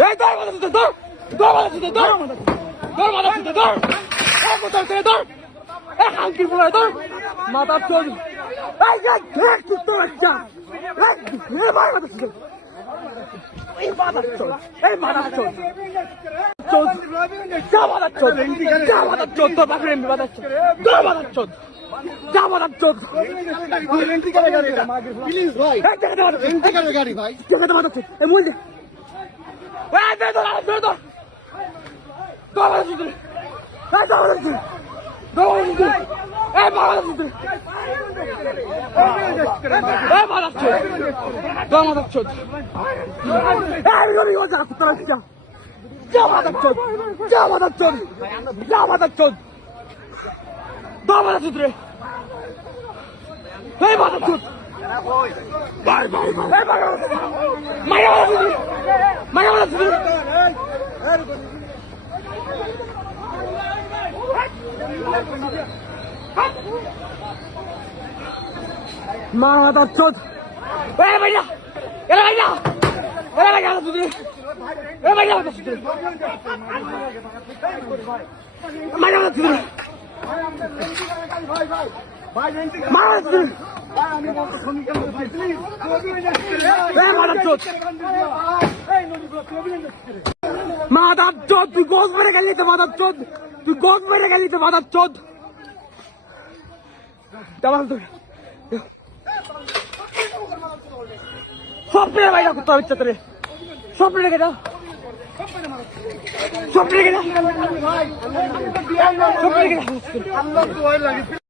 এই দর মাথা তুই দর দর মাথা তুই দর দর মাথা তুই দর এই কোথাও তুই দর এই হাঙ্কির বলে দর মাথা চল এই দেখ তুই তো বাচ্চা এই ভাই মাথা তুই এই মাথা চল এই মাথা চল চল যা মাথা চল যা মাথা চল তোর বাপের এমবি মাথা চল তোর মাথা চল যা মাথা চল এন্ট্রি করে গাড়ি প্লিজ ভাই এন্ট্রি করে গাড়ি ভাই দেখে তো মাথা চল এই মুল দে ওই দে দর দর দর দর মাথা চল এই দর মাথা চল দর মাথা চল এই মাথা চল এই মাথা চল দর মাথা চল এই গরি ও যা কুত্তা রাখা যা মাথা চল যা মাথা চল যা মাথা চল দর মাথা চল রে এই মাথা চল বাই বাই বাই এই মাথা চল মাথা চল মাথা চোদ এ ভাইয়া এ ভাইয়া এ ভাইয়া তুই এ ভাইয়া তুই মারা তুই মারা তুই আমি বলতে সমিকেন ভাই প্লিজ এ মারা চোদ মাথা চোদ তুই গোস মেরে গেলি তো মাথা চোদ তুই গোস মেরে গেলি তো মাথা চোদ দাঁড়া তুই সব ভাই কুত্তা হচ্ছে তোরে সব রেখে দাও সব রেখে দাও সব রেখে দাও